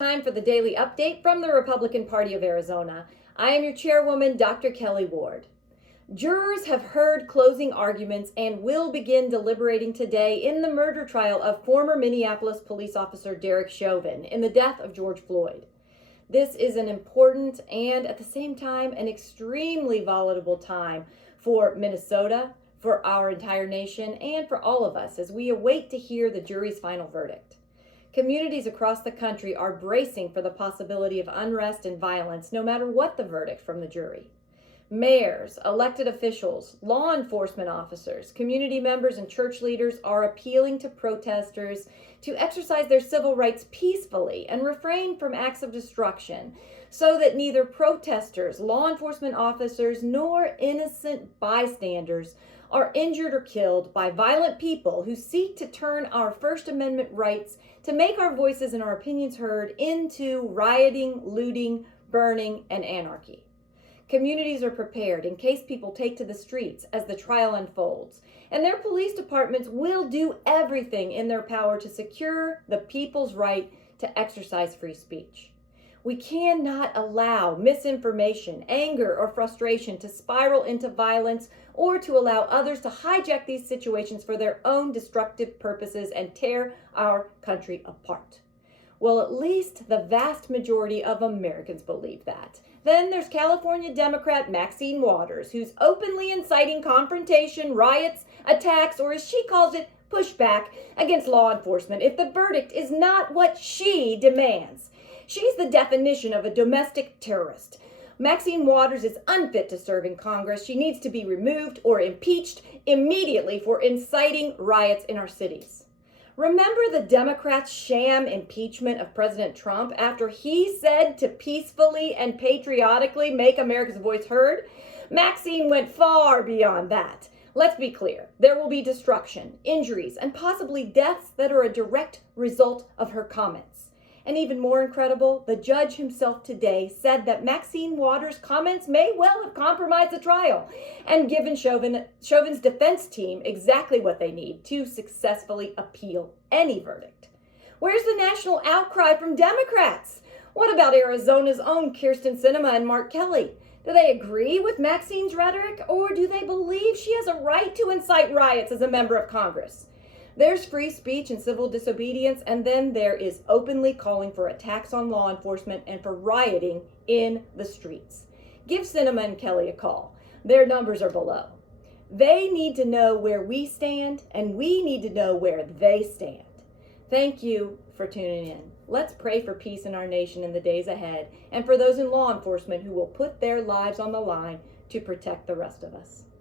Time for the daily update from the Republican Party of Arizona. I am your chairwoman, Dr. Kelli Ward. Jurors have heard closing arguments and will begin deliberating today in the murder trial of former Minneapolis police officer Derek Chauvin in the death of George Floyd. This is an important and at the same time an extremely volatile time for Minnesota, for our entire nation, and for all of us as we await to hear the jury's final verdict. Communities across the country are bracing for the possibility of unrest and violence no matter what the verdict from the jury. Mayors, elected officials, law enforcement officers, community members, and church leaders are appealing to protesters to exercise their civil rights peacefully and refrain from acts of destruction so that neither protesters, law enforcement officers, nor innocent bystanders are injured or killed by violent people who seek to turn our First Amendment rights to make our voices and our opinions heard into rioting, looting, burning, and anarchy. Communities are prepared in case people take to the streets as the trial unfolds, and their police departments will do everything in their power to secure the people's right to exercise free speech. We cannot allow misinformation, anger, or frustration to spiral into violence or to allow others to hijack these situations for their own destructive purposes and tear our country apart. Well, at least the vast majority of Americans believe that. Then there's California Democrat Maxine Waters, who's openly inciting confrontation, riots, attacks, or as she calls it, pushback against law enforcement if the verdict is not what she demands. She's the definition of a domestic terrorist. Maxine Waters is unfit to serve in Congress. She needs to be removed or impeached immediately for inciting riots in our cities. Remember the Democrats' sham impeachment of President Trump after he said to peacefully and patriotically make America's voice heard? Maxine went far beyond that. Let's be clear, there will be destruction, injuries, and possibly deaths that are a direct result of her comments. And even more incredible, the judge himself today said that Maxine Waters' comments may well have compromised the trial and given Chauvin's defense team exactly what they need to successfully appeal any verdict. Where's the national outcry from Democrats? What about Arizona's own SINEMA and Mark Kelly? Do they agree with Maxine's rhetoric, or do they believe she has a right to incite riots as a member of Congress? There's free speech and civil disobedience, and then there is openly calling for attacks on law enforcement and for rioting in the streets. Give SINEMA and Kelly a call. Their numbers are below. They need to know where we stand, and we need to know where they stand. Thank you for tuning in. Let's pray for peace in our nation in the days ahead, and for those in law enforcement who will put their lives on the line to protect the rest of us.